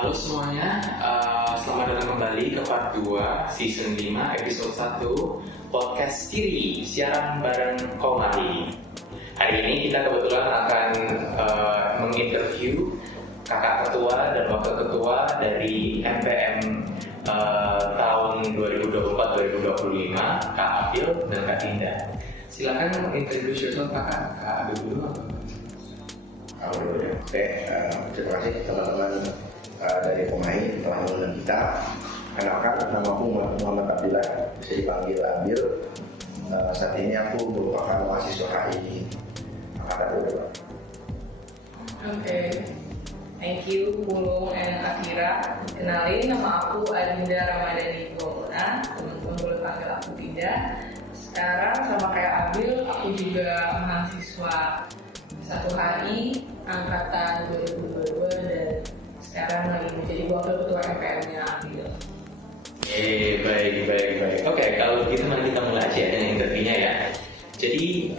Halo semuanya, selamat datang kembali ke part 2 season 5 episode 1 podcast Siri, siaran bareng Komari. Hari ini kita kebetulan akan menginterview kakak ketua dan wakil ketua dari MPM tahun 2024-2025, Kak Abil dan Kak Dinda. Silakan introduce yourself, Kak Abil dulu. Oke, terima kasih teman-teman dari Komai telah mengundang kita. Kenalkan, nama aku Muhammad Abdillah, bisa dipanggil Abil. Saat ini aku merupakan mahasiswa HI angkatan 2. Oke, thank you Pulung and Akira. Kenalin, nama aku Adinda Ramadhani Gomuna, teman-teman boleh panggil aku Dinda. Sekarang sama kayak Abil, aku juga mahasiswa 1 HI angkatan 2022 dan sekarang lagi menjadi wakil ketua MPM-nya Abil. Baik. Oke, kalau begitu mari kita mulai aja dengan interviewnya ya. Jadi,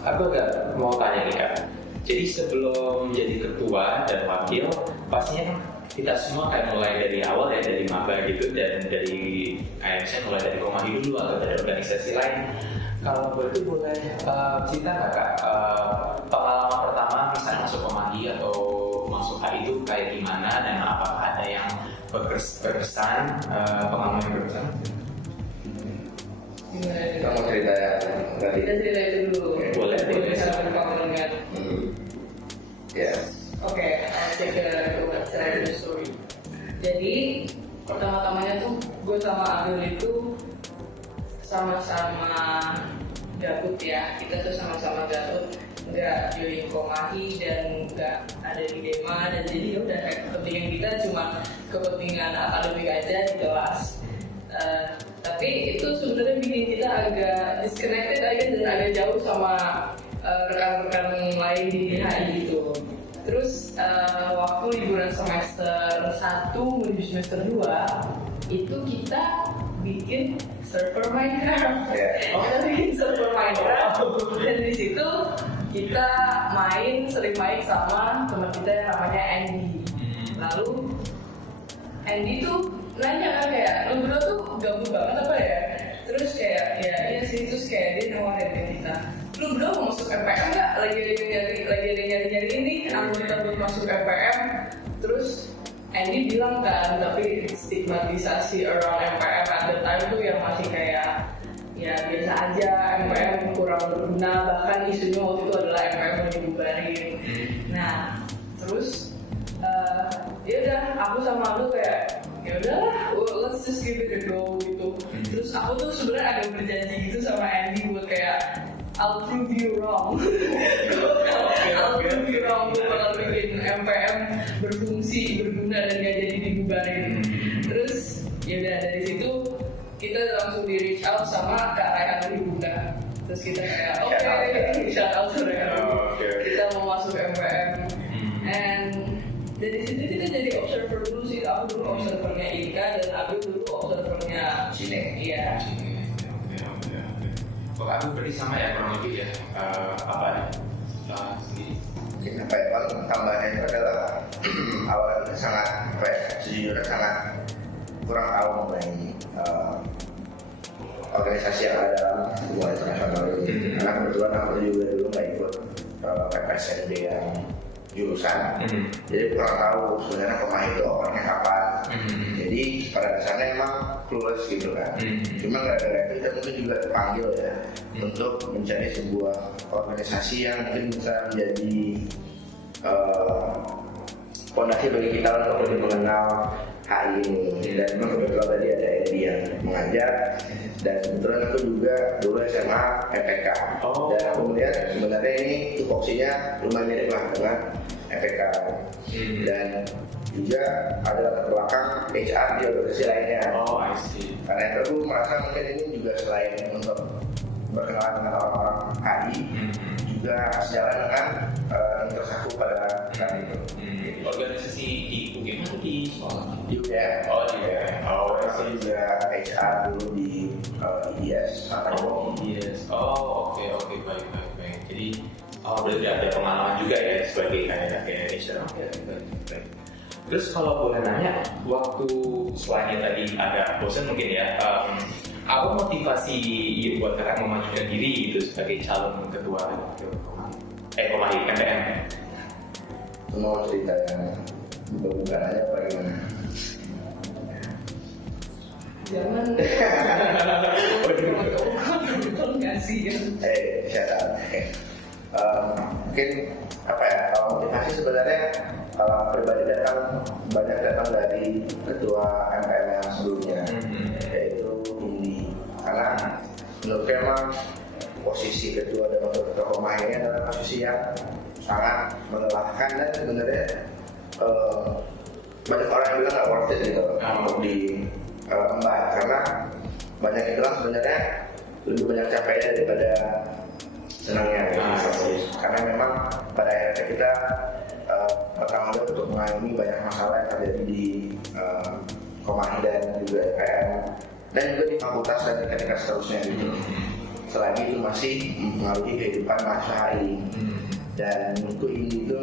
aku agak mau tanya nih Kak. Jadi sebelum jadi ketua dan wakil, pastinya kan kita semua kayak mulai dari awal ya, dari maba gitu, dan dari kayak misalnya mulai dari Komari dulu atau dari organisasi lain. Kalau berarti boleh cerita nggak Kak, pengalaman pertama misalnya masuk Komari atau masuk HI itu kayak gimana, dan apakah ada yang berkesan, pengalaman yang berkesan? Kita mau cerita dari Kita cerita itu dulu. Boleh. Misalnya pengalaman kan. ya. Oke, cek the story. Jadi pertama-tamanya tuh gue sama Abil itu sama-sama gabut ya. Kita tuh sama-sama gabut, nggak join Komahi dan nggak ada di Dema, dan jadi udah kayak kepentingan kita cuma kepentingan akademik aja di kelas. Tapi itu sebenarnya bikin kita agak disconnected aja dan agak jauh sama rekan-rekan lain di HI gitu. Terus waktu liburan semester 1 menuju semester 2 itu kita bikin server Minecraft. Kita bikin server Minecraft dan di situ kita sering main sama teman kita yang namanya Andy. Lalu Andy tuh nanya kan kayak, lu berdua tuh gabut banget apa ya? Terus kayak, iya sih, terus kayak dia nawarin ke kita, lu berdua mau masuk MPM nggak? Lagi ada nyari ini anggota buat masuk MPM. Terus Andy bilang kan, tapi stigmatisasi around MPM at the time tuh yang masih kayak ya biasa aja, MPM kurang berguna, bahkan isunya waktu itu adalah MPM mau dibubarin. Nah, terus ya udah, aku sama lu kayak ya udahlah, let's just give it a go gitu. Terus aku tuh sebenarnya agak berjanji gitu sama Andy buat kayak I'll prove you wrong. I'll prove you wrong. Gue bakal bikin MPM berfungsi, berguna dan gak jadi dibubarin. Terus ya udah, dari situ kita langsung di reach out sama Kak Raihan Ribunda. Terus kita kayak oke, shout out to Raihan. Kita mau masuk MPM. And dari situ kita jadi observer dulu sih. Aku dulu observernya Ika dan Abil dulu observernya Cine. Iya. Kalau aku berarti sama ya, kurang lebih ya, sendiri. Yang paling tambahannya itu adalah awalnya kita sangat sejujurnya sangat kurang tahu mengenai organisasi yang ada dalam hubungan internasional ini. Karena kebetulan aku juga dulu nggak ikut PPSNB yang jurusan, jadi kurang tahu sebenarnya Komai itu opernya kapan. Jadi pada dasarnya emang clueless gitu kan. Cuma gara-gara itu kita mungkin juga terpanggil ya untuk mencari sebuah organisasi yang mungkin bisa menjadi fondasi bagi kita untuk lebih mengenal HI ini. Dan kebetulan tadi ada Edi yang mengajar, dan kebetulan aku juga dulu SMA EPK. Dan aku melihat sebenarnya ini tupoksinya lumayan mirip lah dengan EPK. Dan juga ada latar belakang HR di organisasi lainnya. I see. Karena itu aku merasa mungkin ini juga selain untuk berkenalan dengan orang-orang HI, juga sejalan dengan interest aku pada saat itu. Organisasi di UGM atau di sekolah? Di UGM. Di UGM. Aku juga HR dulu di IDS. Yes. Oke, baik. Jadi berarti ada pengalaman juga ya sebagai kayak HR. Oke, baik. Terus kalau boleh nanya, waktu selain tadi agak bosan mungkin ya, apa motivasi buat kakak memajukan diri gitu sebagai calon ketua Komahi MPM? Mau cerita yang bukan aja apa gimana? Jangan. Betul nggak sih? Mungkin apa ya? Kalau motivasi sebenarnya kalau pribadi banyak datang dari ketua MPM yang sebelumnya, yaitu Indi. Karena menurut saya memang posisi ketua dan wakil ketua Komahi ini adalah posisi yang sangat melelahkan dan sebenarnya banyak orang yang bilang nggak worth it gitu untuk diemban, karena banyak yang bilang sebenarnya lebih banyak capeknya daripada senangnya karena memang pada akhirnya kita bertanggung jawab untuk mengalami banyak masalah yang terjadi di Komahi dan juga MPM dan juga di fakultas dan tingkat seterusnya gitu. Selagi itu masih mempengaruhi kehidupan mahasiswa ini. Dan itu Indi itu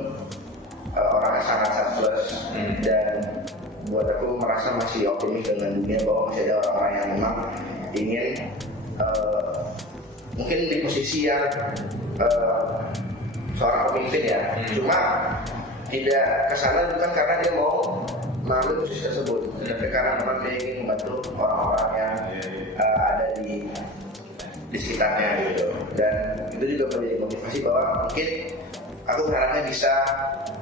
orang yang sangat selfless dan buat aku merasa masih optimis dengan dunia bahwa masih ada orang-orang yang memang ingin mungkin di posisi yang seorang pemimpin ya, cuma tidak kesana bukan karena dia mau mengambil posisi tersebut, tapi karena memang dia ingin membantu orang-orang yang ada di sekitarnya gitu. Dan itu juga menjadi motivasi bahwa mungkin aku berharapnya bisa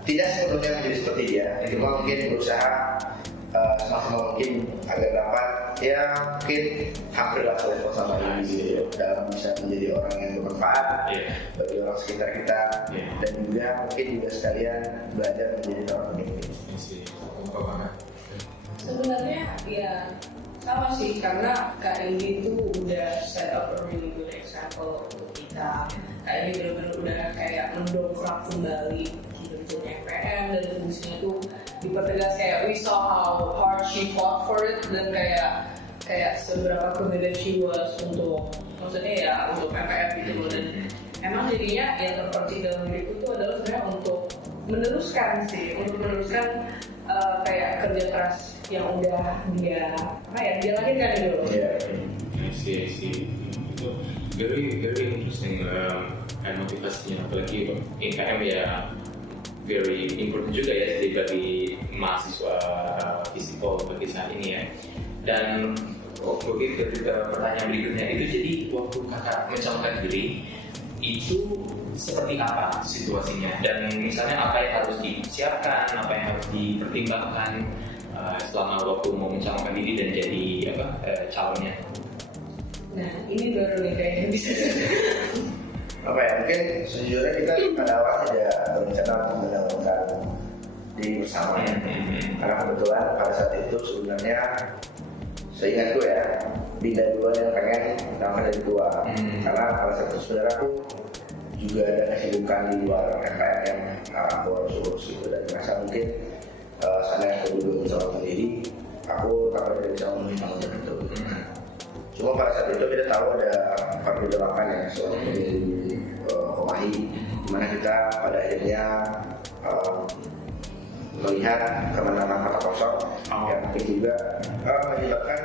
tidak sepenuhnya menjadi seperti dia, cuma mungkin berusaha semaksimal mungkin agar dapat ya mungkin hampir lah selevel sama ini gitu, dalam bisa menjadi orang yang bermanfaat bagi orang sekitar kita dan juga mungkin juga sekalian belajar menjadi seorang pemimpin. Sebenarnya ya sama sih, karena Kak Indi itu udah set up a really good example untuk kita. Kak Indi benar-benar udah kayak mendongkrak kembali kinerjanya MPM dan fungsinya itu dipertegas, kayak we saw how hard she fought for it dan kayak seberapa committed she was untuk maksudnya ya untuk MPM gitu loh. Dan emang jadinya yang terpercik dalam diriku itu adalah sebenarnya untuk meneruskan kayak kerja keras yang udah dia lahirkan gitu loh. I see. Itu very interesting motivasinya, apalagi IKM ya very important juga ya bagi mahasiswa fisikal bagi saat ini ya. Dan mungkin pertanyaan berikutnya itu, jadi waktu kakak mencalonkan diri itu seperti apa situasinya, dan misalnya apa yang harus disiapkan, apa yang harus dipertimbangkan selama waktu mau mencalonkan diri dan jadi calonnya. Nah ini baru nih kayaknya bisa apa ya, mungkin sejujurnya kita pada awal tidak berencana untuk mendapatkan diri bersama karena kebetulan pada saat itu sebenarnya seingatku ya Dinda duluan yang pengen mendapatkan dari tua karena pada saat itu sebenarnya aku juga ada kesibukan di luar MPM yang aku harus urus gitu, dan merasa mungkin sana aku dulu mencalonkan diri aku takut tidak bisa memenuhi tanggung jawab itu. Cuma pada saat itu kita tahu ada pergerakan ya soal pemilu Komahi, dimana kita pada akhirnya melihat kemenangan kota kosong yang mungkin juga menyebabkan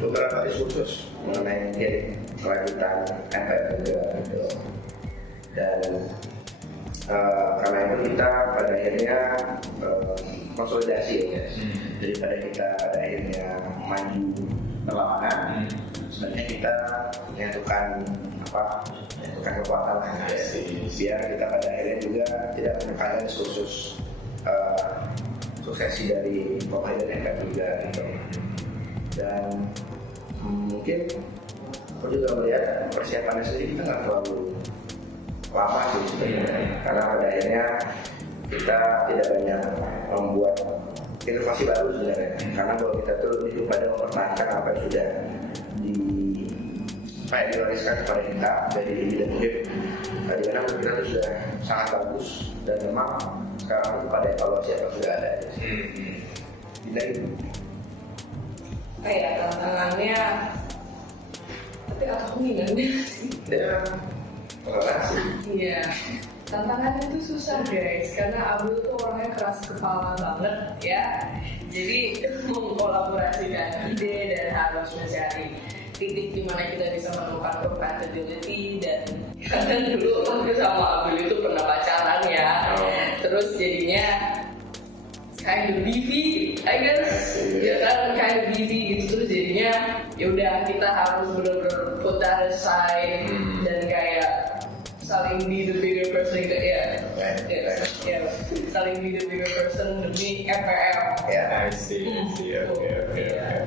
beberapa diskursus mengenai mungkin kelanjutan MPM juga gitu. Dan karena itu kita pada akhirnya konsolidasi ya, daripada kita pada akhirnya maju perlawanan, sebenarnya kita menyatukan kekuatan lah ya, biar kita pada akhirnya juga tidak menekankan suksesi dari Komahi dan MPM juga gitu. Dan mungkin aku juga melihat persiapannya sendiri kita nggak terlalu lama sih sebenarnya, karena pada akhirnya kita tidak banyak membuat inovasi baru sebenarnya, karena kalau kita tuh lebih kepada mempertahankan apa yang sudah diwariskan kepada kita dari Indi dan Muhib, di mana kita itu sudah sangat bagus dan memang sekarang itu pada evaluasi apa sudah ada. Tidak itu. Tantangannya, tapi aku ngingetnya sih. Ya, toleransi. Iya, tantangannya itu susah guys, karena Abdul tuh orangnya keras kepala banget ya. Jadi mengkolaborasikan ide dan harus mencari titik di mana kita bisa menemukan compatibility. Dan kan dulu aku sama Abdul itu pernah pacaran ya, terus jadinya kind of beefy, I guess, ya kan, kind of beefy gitu. Terus jadinya ya udah kita harus benar-benar put that aside dan kayak saling be the bigger person gitu ya, saling be the bigger person demi FPL. I see. Okay.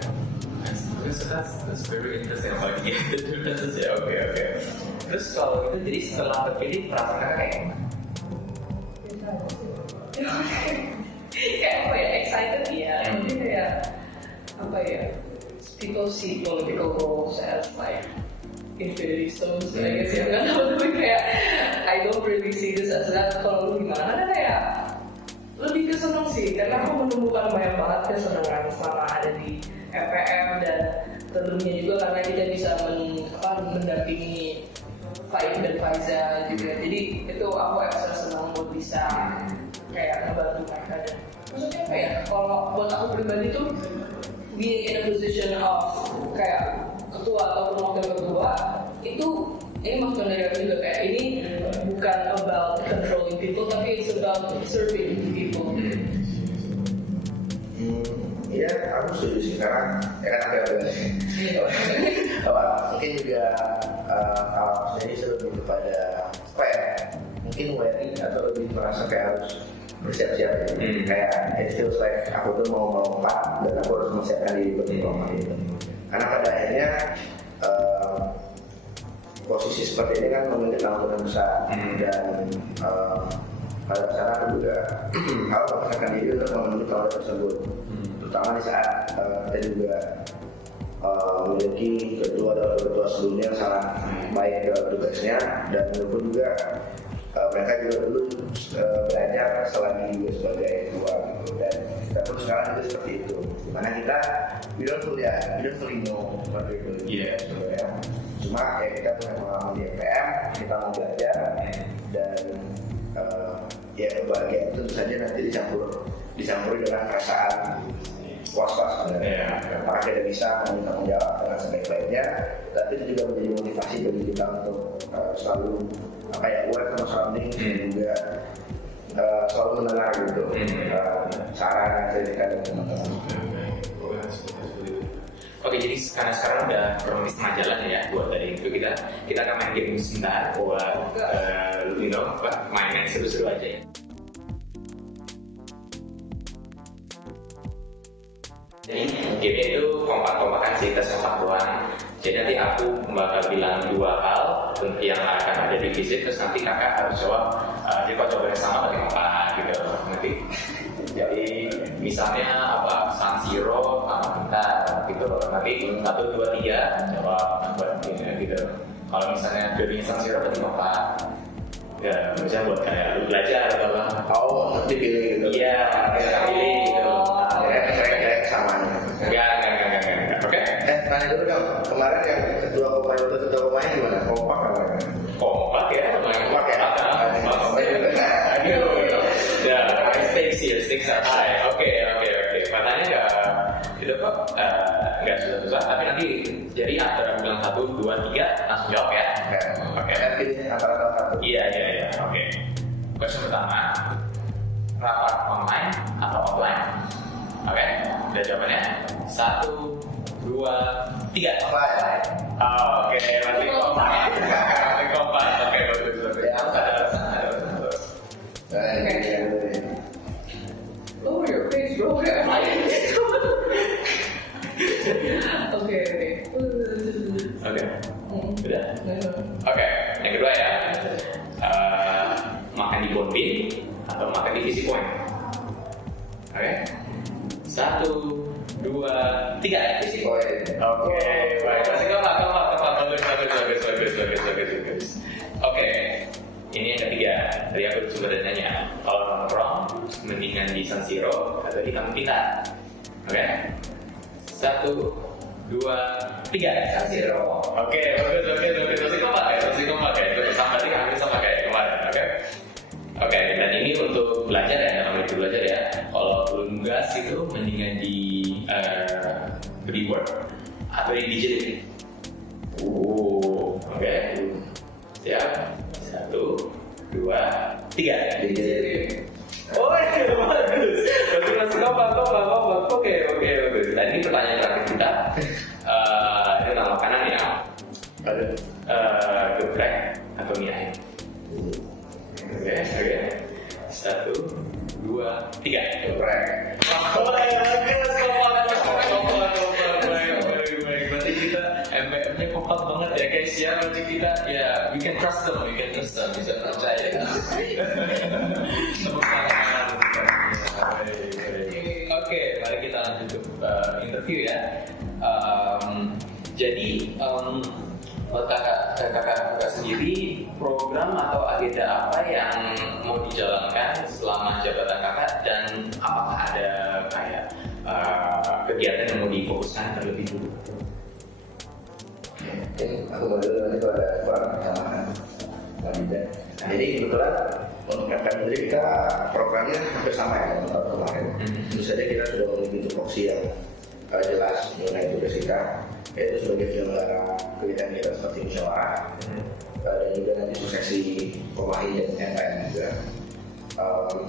So that's very interesting about the differences ya. Okay. Terus kalau itu jadi setelah terpilih perasaan kakak kayak gimana? Kayak apa ya, excited ya, tapi kayak apa ya, people see political roles as like infinity stones, I guess ya, nggak tahu, tapi kayak I don't really see this as that. Kalau lu gimana? Karena kayak lebih keseneng sih, karena aku menemukan banyak banget kesenangan selama ada di FPM, dan tentunya juga karena kita bisa mendampingi Faik dan Faiza juga. Jadi itu aku ekstra senang buat bisa kayak ngebantu mereka. Dan maksudnya kayak kalau buat aku pribadi tuh being in a position of kayak ketua ataupun wakil ketua itu, ini maksudnya dari aku juga kayak ini bukan about controlling people, tapi it's about serving people. Iya, aku setuju sih, karena ya kan aku mungkin juga kalau saya ini lebih kepada apa ya, mungkin worry atau lebih merasa kayak harus bersiap-siap ya. Kayak it feels like aku tuh mau melompat dan aku harus mempersiapkan diri buat melompat itu. Karena pada akhirnya posisi seperti ini kan memiliki tanggung jawab besar, dan pada dasarnya aku juga harus mempersiapkan diri untuk memenuhi tanggung jawab tersebut. Terutama di saat kita juga memiliki ketua dan ketua sebelumnya yang sangat baik dalam tugasnya, dan menurutku juga mereka juga dulu belajar selagi juga sebagai ketua gitu. Dan kita pun sekarang juga seperti itu, dimana kita we don't fully know what we're doing sebenarnya. Cuma ya kita punya pengalaman di FPM, kita mau belajar, dan ya bahagia itu tentu saja nanti dicampuri dengan perasaan was-was sebenarnya. Apakah kita bisa tanggung jawab dengan sebaik-baiknya, tapi itu juga menjadi motivasi bagi kita untuk selalu aware sama surrounding, dan juga selalu mendengar gitu saran, kritikan dari teman-teman. Oke, jadi karena sekarang udah kurang lebih setengah jalan ya buat dari itu, kita akan main game sebentar buat main seru-seru aja ya. Jadi game itu kompak-kompakan sih, tes kompak doang. Jadi nanti aku bakal bilang 2 hal yang akan ada di visit, terus nanti kakak harus jawab. Jadi kalau jawabannya sama berarti kompak gitu nanti. Jadi misalnya apa, San Siro sama bentar gitu. Nanti 1, 2, 3 jawab gitu. Kalau misalnya dua-duanya San Siro berarti kompak. Ya, misalnya buat kayak lu belajar atau apa. Oh, dipilih gitu. Iya, kita pilih gitu. Kayak sama. Enggak. Oke. Tanya dulu dong, kemarin yang ketua pemain gimana? Kompak apa? Kompak ya, lumayan kompak ya. Ya, stakes are high. Oke. Katanya itu kok nggak susah-susah, tapi nanti jadi antara bilang 1, 2, 3 langsung jawab ya. Oke. Pilih antara satu. Iya. Oke. Question pertama, rapat online atau offline? Oke. Udah jawabannya 1, 2, 3 Offline. Oke, masih kompak. Oke, bagus. Ya, ada alasan. Lower your pace, bro. Oke. Udah. Oke, yang kedua ya. Makan di Bonbin atau makan di Visi Point? Oke. 1, 2, 3 Visi Point. Oke, baik. Masih kompak. Bagus. Oke. Ini yang ketiga. Tadi aku coba nanya, kalau nongkrong mendingan di San Siro atau di Kampung Kita? Oke. 1, 2, 3 San Siro. Oke, bagus. Masih kompak ya. Itu sama tadi Siap. 1, 2, 3. Oh iya, bagus. Masih kompak. Oke. Nah, ini pertanyaan terakhir kita. Ini tentang makanan ya. Geprek atau mie ayam? Oke. 1, 2, 3. Geprek. Berarti kita MPM-nya kompak banget ya guys ya. Berarti kita ya we can trust them, bisa percaya. Oke, mari kita lanjut ke interview ya. Jadi kakak sendiri program atau agenda apa yang mau dijalankan selama jabatan kakak, dan apakah ada kayak kegiatan yang mau difokuskan terlebih dulu? Mungkin aku mau dulu, nanti kalau ada kurang tambahan lanjutkan. Jadi kebetulan untuk FPM sendiri kita programnya hampir sama ya dengan tahun kemarin. Tentu saja kita sudah memiliki tupoksi yang jelas mengenai tugas kita, yaitu sebagai penyelenggara kegiatan kita seperti musyawarah dan juga nanti suksesi Komahi dan MPM juga.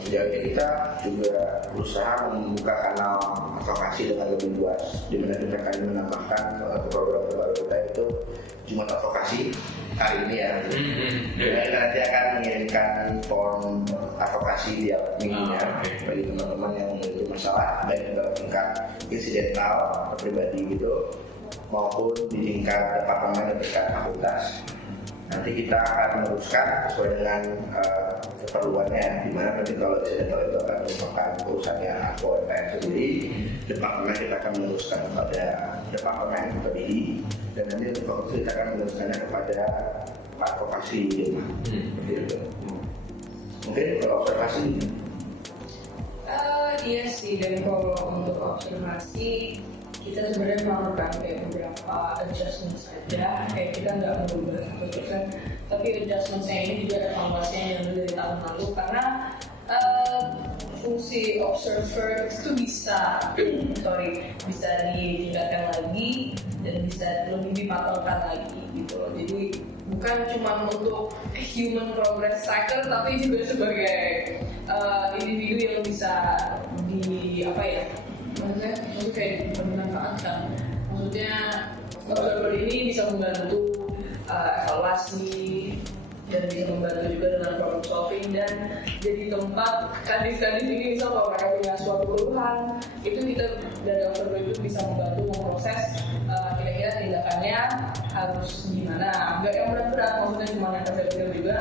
Sejauh ini kita juga berusaha membuka kanal advokasi dengan lebih luas, di mana kita akan menambahkan satu program terbaru kita itu Jumat Advokasi hari ini ya. Kita nanti akan mengirimkan form advokasi tiap minggunya bagi teman-teman yang memiliki masalah, baik dalam tingkat insidental atau pribadi gitu, maupun di tingkat departemen dan tingkat fakultas. Nanti kita akan meneruskan sesuai dengan keperluannya, di mana nanti kalau insidental itu akan merupakan urusannya Advo MPM sendiri, departemen kita akan meneruskan kepada departemen PDI, dan nanti fakultas kita akan meneruskannya kepada advokasi di rumah. Mungkin kalau observasi iya sih, dan kalau untuk observasi kita sebenarnya melakukan kayak beberapa adjustment saja, kayak kita nggak merubah 100%, tapi adjustmentnya ini juga evaluasinya yang dari tahun lalu, karena fungsi observer itu bisa ditingkatkan lagi dan bisa lebih dipatulkan lagi gitu loh. Jadi bukan cuma untuk human progress tracker, tapi juga sebagai individu yang bisa maksudnya kayak bermanfaatkan. Maksudnya observer ini bisa membantu evaluasi dan bisa membantu juga dengan problem solving, dan jadi tempat kadis-kadis ini misal kalau mereka punya suatu keluhan, itu kita dari observer itu bisa membantu memproses kira-kira tindakannya harus gimana. Nggak yang berat-berat, maksudnya cuma yang kecil-kecil juga.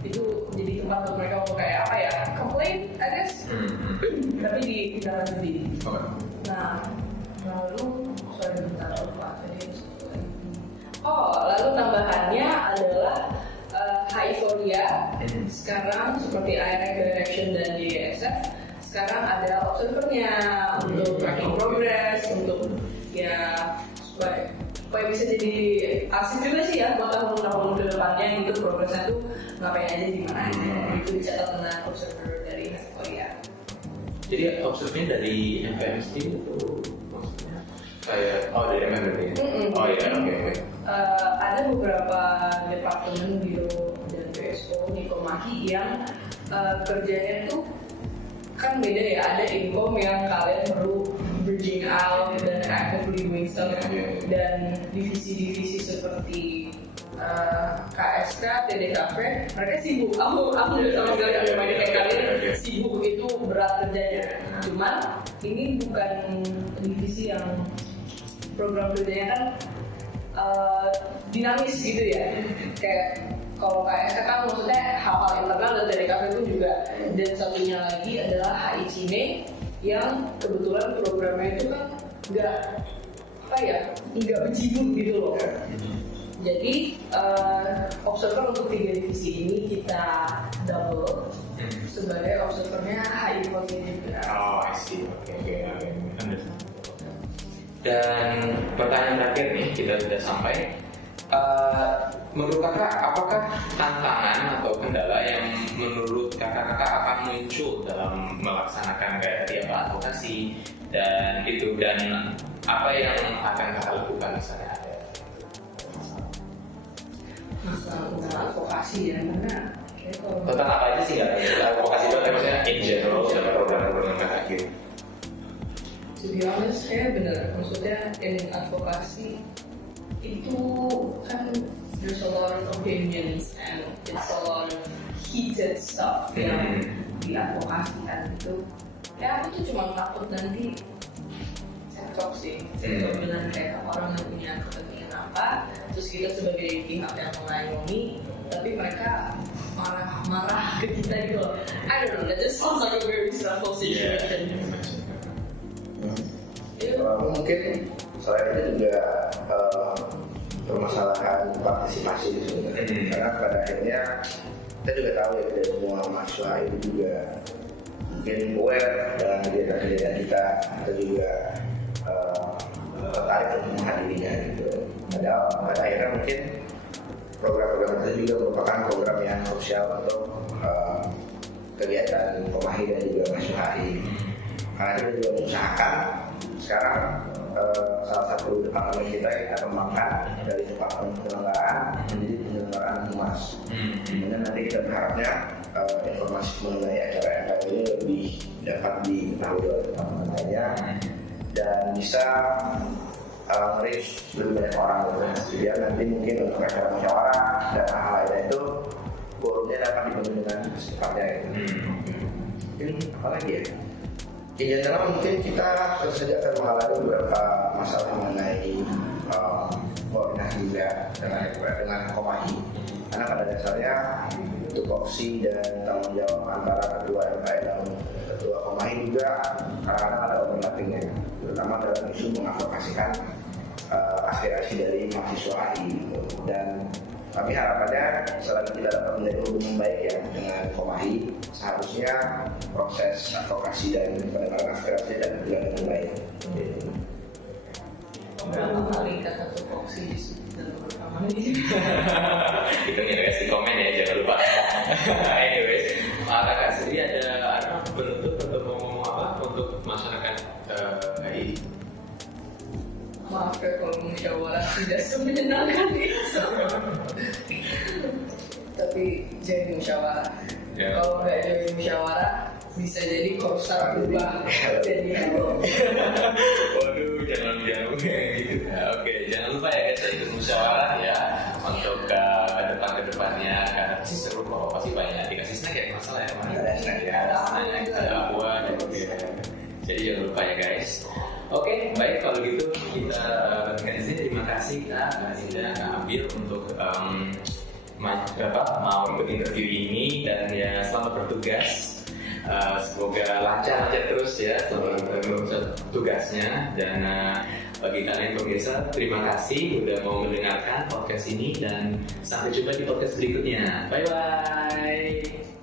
Itu jadi tempat untuk mereka untuk kayak complain, I guess, tapi di tindakan sendiri. Nah, lalu lalu tambahannya adalah HIFORIA. Sekarang seperti IREC Direction dan DSF, sekarang ada observernya untuk tracking progress, untuk ya supaya bisa jadi asik juga sih ya buat tahun-tahun ke depannya gitu, progresnya tuh ngapain aja, di mana aja, itu dicatat dengan observer dari HIFORIA. Jadi observernya dari MPM sendiri itu maksudnya kayak dari MPM berarti? Oh iya, oke. Ada beberapa departemen biro dan BSO di Komahi yang kerjanya tuh kan beda ya. Ada infom yang kalian perlu bridging out dan actively doing stuff, dan divisi-divisi seperti KSK, TDKP, mereka sibuk. Aku udah sama sekali gak main kayak kalian, sibuk itu berat kerjanya. Cuman ini bukan divisi yang program kerjanya kan dinamis gitu ya. Kayak kalau KSK kan maksudnya hal-hal internal, dan TDKP itu juga. Dan satunya lagi adalah HICIME yang kebetulan programnya itu kan nggak berjibun gitu loh. Jadi observer untuk 3 divisi ini kita double sebagai observernya HIFORIA juga. Oh, I see. Oke. Dan pertanyaan terakhir nih, kita sudah sampai. Menurut kakak, apakah tantangan atau kendala yang menurut kakak akan muncul dalam melaksanakan kayak advokasi dan itu, dan apa yang akan kakak lakukan misalnya ada tentang advokasi ya, karena tentang apa aja sih nggak? Advokasi itu maksudnya in general dalam program-program kakak gitu. To be honest, saya bener, maksudnya in advokasi itu kan there's a lot of opinions and it's a lot of heated stuff yang diadvokasikan itu. Ya aku tuh cuma takut nanti cekcok sih, cekcok dengan kayak orang yang punya kepentingan apa, terus kita sebagai pihak yang mengayomi, tapi mereka marah-marah ke kita gitu loh. I don't know, that just sounds like a very stressful situation. Kalau mungkin selain itu juga permasalahan partisipasi di sini, karena pada akhirnya kita juga tahu ya tidak semua mahasiswa itu juga mungkin aware dengan kegiatan-kegiatan kita juga tertarik untuk menghadirinya gitu. Padahal pada akhirnya mungkin program-program itu juga merupakan program yang krusial untuk kegiatan Komahi dan juga mahasiswa HI. Karena kita juga mengusahakan sekarang salah satu departemen kita kembangkan dari departemen penyelenggaraan menjadi penyelenggaraan humas. Kemudian nanti kita berharapnya informasi mengenai acara MKM ini lebih dapat diketahui oleh teman-teman lainnya dan bisa reach lebih banyak orang gitu. Biar nanti mungkin untuk acara musyawarah dan hal lainnya itu forumnya dapat dipenuhi dengan secepatnya gitu. Mungkin apa lagi ya? Ya general mungkin kita terus saja akan mengalami beberapa masalah mengenai koordinasi juga dengan Komahi, karena pada dasarnya tupoksi dan tanggung jawab antara ketua MKM dan ketua Komahi juga kadang-kadang ada overlappingnya, terutama dalam isu mengadvokasikan aspirasi dari mahasiswa HI gitu. Dan kami harapannya selagi kita dapat menjadi hubungan baik ya dengan Komahi, seharusnya proses advokasi dan pendengaran aspirasi dan berjalan dengan baik. Berapa kali kata tupoksi dalam rekaman ini? Itu nih guys di komen ya, jangan lupa. Anyways, kakak sendiri ada penutup atau mau ngomong apa untuk masyarakat HI? Maaf ya kalau musyawarah tidak semenyenangkan itu. Tapi jadi musyawarah. Kalau nggak jadi musyawarah, bisa jadi korsar berubah jadi halo. Waduh, jangan jauh gitu. Oke, jangan lupa ya guys, ikut musyawarah ya untuk ke depannya. Karena sih seru kok, pasti banyak dikasih snack ya, masalah ya. Ada snack ya, ada buah dan jadi jangan lupa ya guys. Oke, baik kalau gitu kita berhenti di sini. Terima kasih Kak Dinda, Kak Abil untuk mau ikut interview ini dan ya selamat bertugas. Semoga lancar terus ya selamat tugasnya dan bagi kalian pemirsa terima kasih udah mau mendengarkan podcast ini dan sampai jumpa di podcast berikutnya. Bye bye.